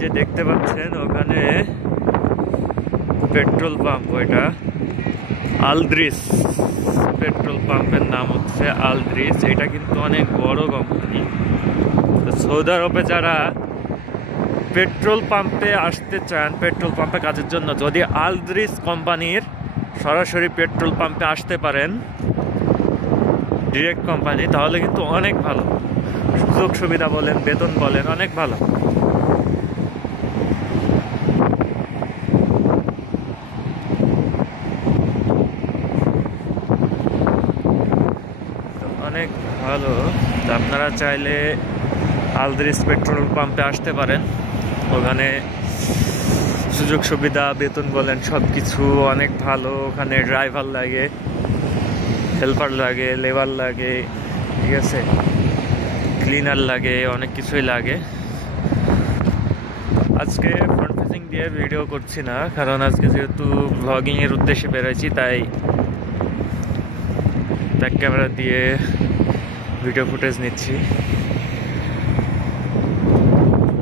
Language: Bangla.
যে দেখতে পাচ্ছেন ওখানে পেট্রোল পাম্প, ওইটা আলদ্রিস পেট্রোল পাম্পের নাম হচ্ছে আলদ্রিস। এটা কিন্তু অনেক বড় কোম্পানি। সৌদি আরবে যারা পেট্রোল পাম্পে আসতে চান, পেট্রোল পাম্পে কাজের জন্য, যদি আলদ্রিস কোম্পানির সরাসরি পেট্রোল পাম্পে আসতে পারেন, ডিরেক্ট কোম্পানি, তাহলে কিন্তু অনেক ভালো। সুযোগ সুবিধা বলেন, বেতন বলেন, অনেক ভালো। অনেক ভালো। আপনারা চাইলে আলদ্রিস পেট্রোল পাম্পে আসতে পারেন। ওখানে সুযোগ সুবিধা, বেতন বলেন, সব কিছু অনেক ভালো। ওখানে ড্রাইভার লাগে, হেল্পার লাগে, লেবার লাগে, ঠিক আছে, ক্লিনার লাগে, অনেক কিছুই লাগে। আজকে ফ্রন্ট ফেসিং দিয়ে ভিডিও করছি না, কারণ আজকে যেহেতু ব্লগিংয়ের উদ্দেশ্যে বেরোচ্ছি, তাই ব্যাক ক্যামেরা দিয়ে ভিডিও ফুটেজ নিচ্ছি।